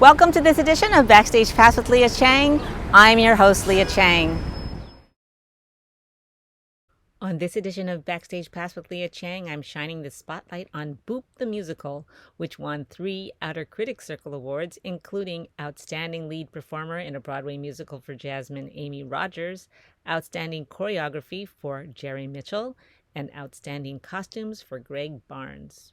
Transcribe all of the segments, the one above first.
Welcome to this edition of Backstage Pass with Lia Chang. I'm your host, Lia Chang. On this edition of Backstage Pass with Lia Chang, I'm shining the spotlight on Boop the Musical, which won 3 Outer Critics Circle Awards, including Outstanding Lead Performer in a Broadway Musical for Jasmine Amy Rogers, Outstanding Choreography for Jerry Mitchell, and Outstanding Costumes for Gregg Barnes.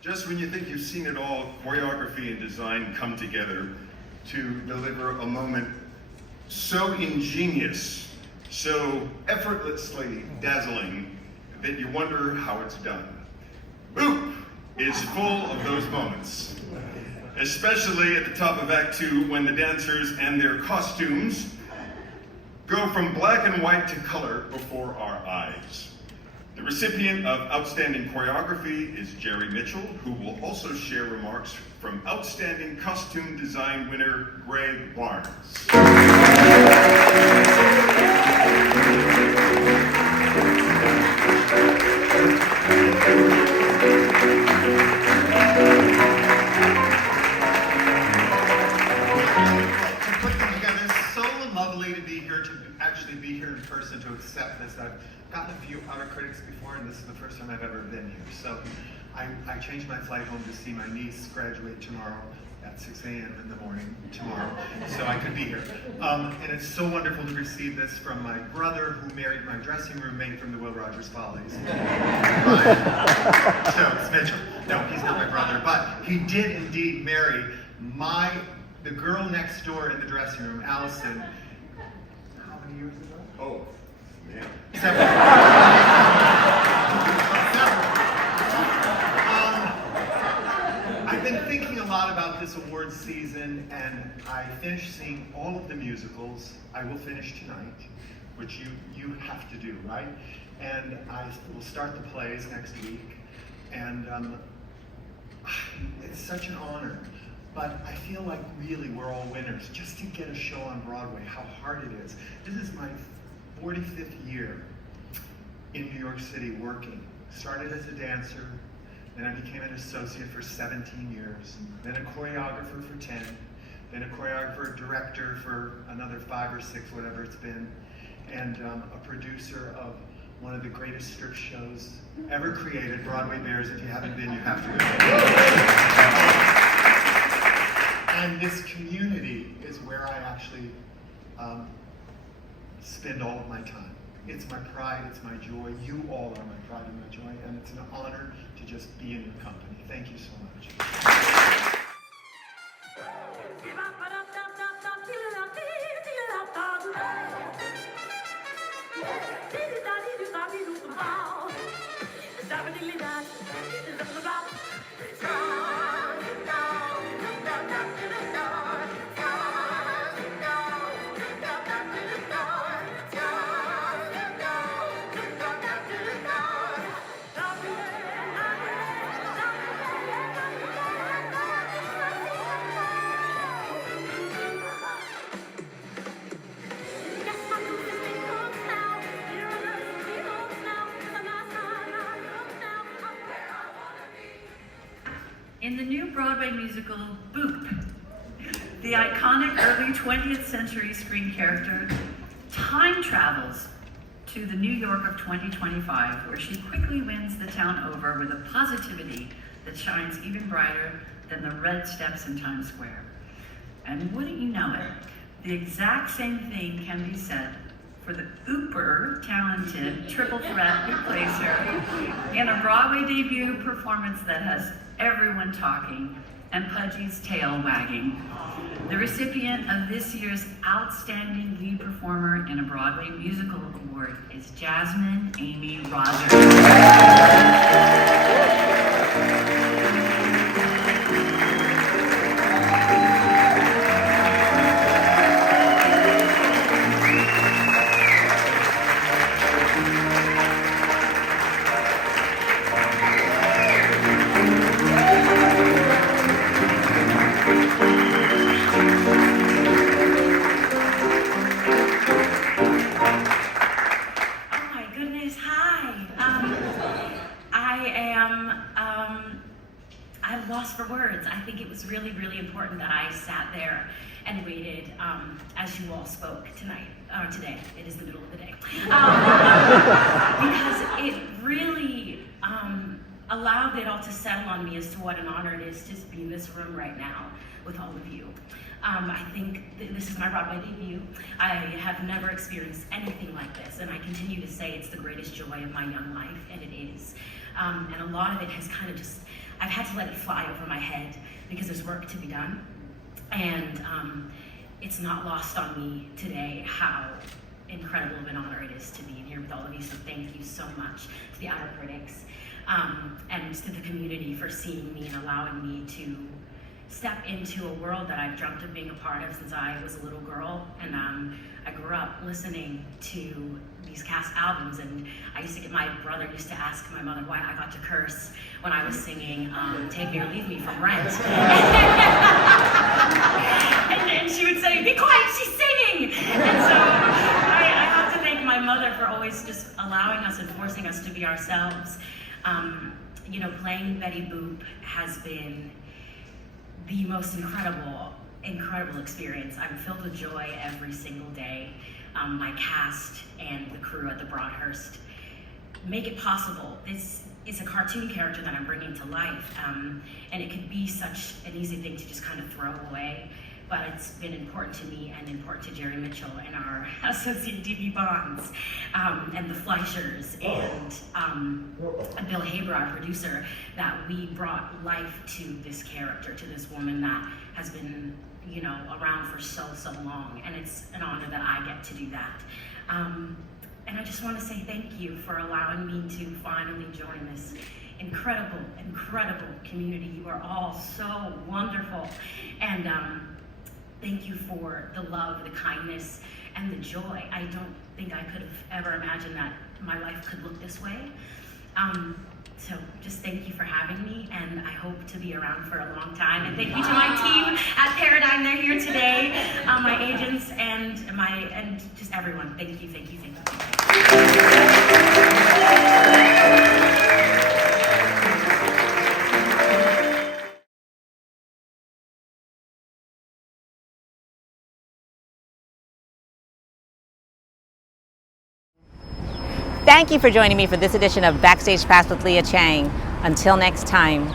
Just when you think you've seen it all, choreography and design come together to deliver a moment so ingenious, so effortlessly dazzling, that you wonder how it's done. Boop is full of those moments, especially at the top of Act 2 when the dancers and their costumes go from black and white to color before our eyes. The recipient of Outstanding Choreography is Jerry Mitchell, who will also share remarks from Outstanding Costume Design winner Gregg Barnes. To put them together, it's so lovely to be here, to actually be here in person, to accept this. I've gotten a few Outer Critics before, and this is the first time I've ever been here. So I changed my flight home to see my niece graduate tomorrow at 6 a.m. in the morning tomorrow, so I could be here. And it's so wonderful to receive this from my brother, who married my dressing roommate from the Will Rogers Follies. So it's Mitchell. No, he's not my brother, but he did indeed marry the girl next door in the dressing room, Allison. How many years ago? Oh, man. I've been thinking a lot about this awards season, and I finished seeing all of the musicals. I will finish tonight, which you have to do, right? And I will start the plays next week, and it's such an honor. But I feel like really we're all winners. Just to get a show on Broadway, how hard it is. This is my 45th year in New York City working. Started as a dancer, then I became an associate for 17 years, then a choreographer for 10, then a choreographer, director for another 5 or 6, whatever it's been, and a producer of one of the greatest strip shows ever created, Broadway Bears. If you haven't been, you have to go. And this community is where I actually spend all of my time. It's my pride, it's my joy. You all are my pride and my joy, and it's an honor to just be in your company. Thank you so much. In the new Broadway musical, Boop, the iconic early 20th century screen character time travels to the New York of 2025, where she quickly wins the town over with a positivity that shines even brighter than the red steps in Times Square. And wouldn't you know it, the exact same thing can be said for the uber talented triple threat who plays her in a Broadway debut performance that has everyone talking and Pudgy's tail wagging. The recipient of this year's Outstanding Lead Performer in a Broadway Musical Award is Jasmine Amy Rogers. words. I think it was really, really important that I sat there and waited as you all spoke today. It is the middle of the day. Because it really allowed it all to settle on me as to what an honor it is to be in this room right now with all of you. I think this is my Broadway debut. I have never experienced anything like this, and I continue to say it's the greatest joy of my young life, and it is. And a lot of it has kind of just, I've had to let it fly over my head because there's work to be done. And it's not lost on me today how incredible of an honor it is to be in here with all of you. So thank you so much to the outer critics and to the community for seeing me and allowing me to step into a world that I've dreamt of being a part of since I was a little girl. And I grew up listening to these cast albums, and my brother used to ask my mother why I got to curse when I was singing Take Me or Leave Me from Rent. and she would say, be quiet, she's singing! And so I have to thank my mother for always just allowing us and forcing us to be ourselves. Playing Betty Boop has been the most incredible experience. I'm filled with joy every single day. My cast and the crew at the Broadhurst make it possible. This is a cartoon character that I'm bringing to life, and it could be such an easy thing to just kind of throw away, but it's been important to me and important to Jerry Mitchell and our associate D.B. Bonds, and the Fleischers, and Bill Haber, our producer, that we brought life to this character, to this woman that has been around for so long, and it's an honor that I get to do that. And I just want to say thank you for allowing me to finally join this incredible community. You are all so wonderful, and thank you for the love, the kindness, and the joy. I don't think I could have ever imagined that my life could look this way. So just thank you for having me, and I hope to be around for a long time. And thank you to my team at Paradigm. They're here today, my agents and just everyone. Thank you. Thank you for joining me for this edition of Backstage Pass with Lia Chang. Until next time.